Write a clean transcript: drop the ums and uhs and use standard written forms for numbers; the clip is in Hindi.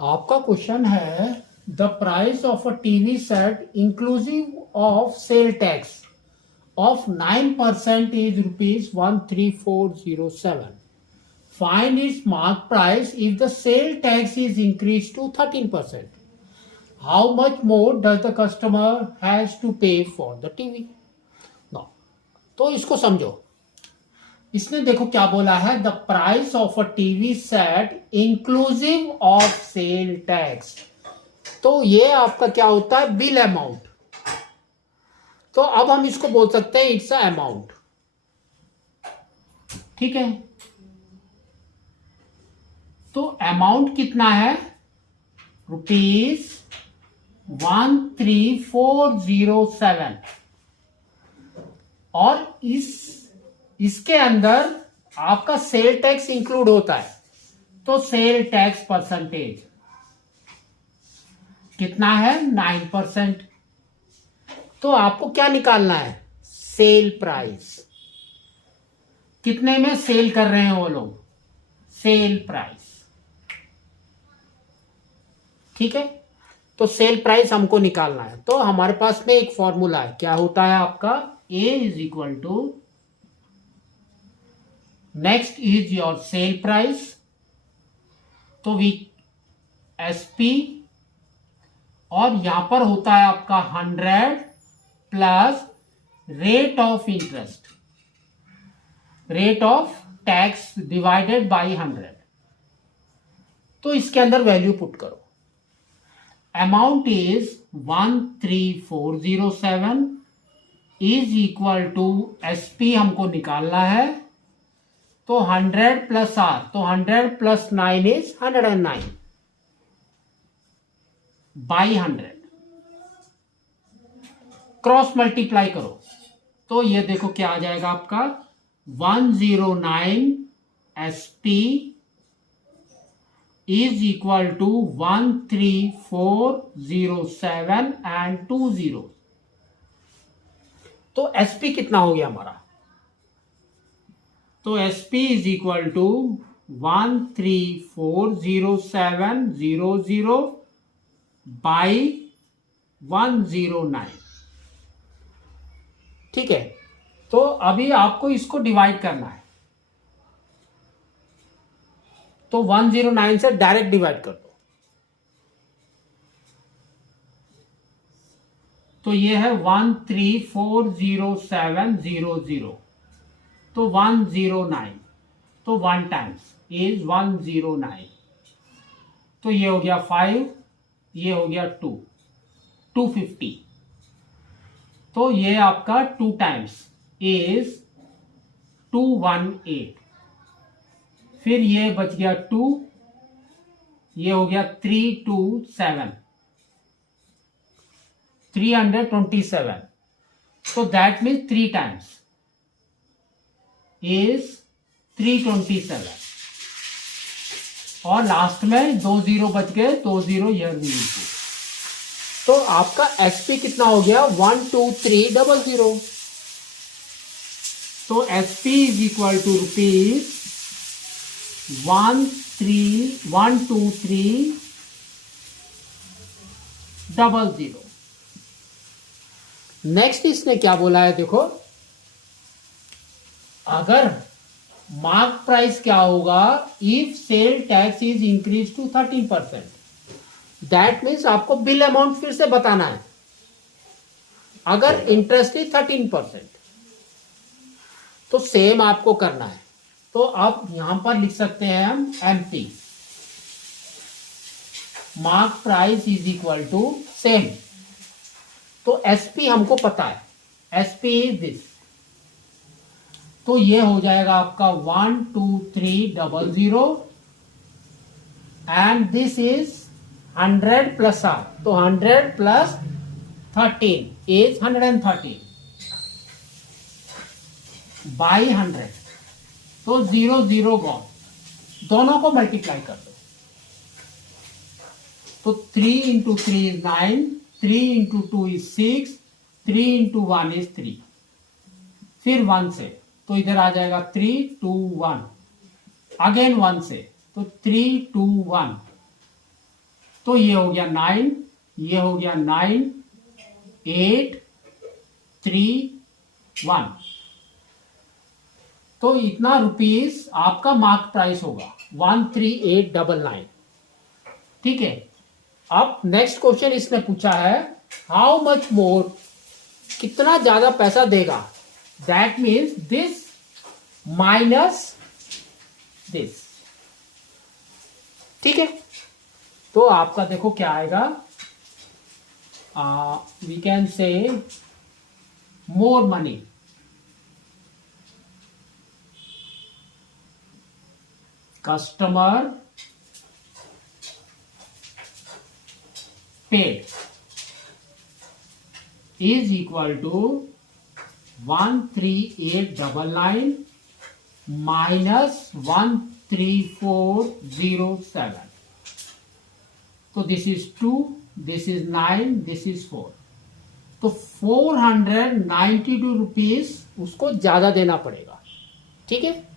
आपका क्वेश्चन है the price of a TV set inclusive of sale tax of 9% is rupees 13407. Find its mark price if the sale tax is increased to 13%. How much more does the customer has to pay for the TV? Now, तो इसको समझो। इसने देखो क्या बोला है, the price of a TV set inclusive of sale tax. तो ये आपका क्या होता है, बिल अमाउंट। तो अब हम इसको बोल सकते हैं इट्स अ अमाउंट। ठीक है, तो अमाउंट कितना है, ₹13407। और इसके अंदर आपका सेल टैक्स इंक्लूड होता है। तो सेल टैक्स परसेंटेज कितना है, 9%। तो आपको क्या निकालना है, सेल प्राइस। कितने में सेल कर रहे हैं वो लोग, सेल प्राइस। ठीक है, तो सेल प्राइस हमको निकालना है। तो हमारे पास में एक फॉर्मूला है, क्या होता है आपका, A is equal to, next is your sell price. तो वी SP, और यहां पर होता है आपका 100 plus rate of interest, rate of tax divided by 100। तो इसके अंदर वैल्यू पुट करो। Amount is 13407 is equal to SP हमको निकालना है। तो 100 प्लस R, तो 100 plus 9 is 109 by 100। Cross multiply करो तो ये देखो क्या आ जाएगा आपका, 109 SP is equal to 13407 and 2 0। तो SP कितना हो गया हमारा, तो SP is equal to 1340700 by 109। ठीक है, तो अभी आपको इसको डिवाइड करना है। तो 109 से डायरेक्ट डिवाइड कर दो। तो ये है 1340700, तो 109, तो 1 टाइम्स इज 109। तो ये हो गया 5, ये हो गया 2, 250। तो ये आपका 2 टाइम्स इज 218। फिर ये बच गया 2, ये हो गया 327, 327। तो दैट मीन्स 3 टाइम्स इज 327। और लास्ट में 2 0 बच गए, 2 0 हियर वी विल पुट। तो आपका SP कितना हो गया, 12300। तो SP is equal to rupees 12300। Next इसने क्या बोला है, देखो, अगर मार्क प्राइस क्या होगा, if sale tax is increase to 13%। That means आपको बिल अमाउंट फिर से बताना है। अगर इंटरेस्ट इज 13%, तो सेम आपको करना है। तो आप यहां पर लिख सकते हैं हम MP, mark price is equal to same. तो SP हमको पता है, SP इज दिस। तो ये हो जाएगा आपका 12300 and this is 100 plus R। तो 100 प्लस 13 इज 113 बाई 100। तो 0 0 गॉन, दोनों को मल्टीप्लाई कर दो। तो 3 into 3 is 9, 3 into 2 is 6, 3 into 1 is 3। फिर 1 से, तो इधर आ जाएगा 3 2 1, अगेन 1 से, तो 3 2 1, तो ये हो गया 9, ये हो गया 9, 8, 3, 1। तो इतना रुपीस आपका मार्क प्राइस होगा 13899। ठीक है। अब नेक्स्ट क्वेश्चन इसने पूछा है हाउ मच मोर, कितना ज्यादा पैसा देगा। That means this minus this. ठीक है। तो आपका देखो क्या आएगा, we can say more money, customer paid is equal to 13899 minus 13407. तो this is 2, this is 9, this is 4। तो 492 रुपीज उसको ज्यादा देना पड़ेगा। ठीक है।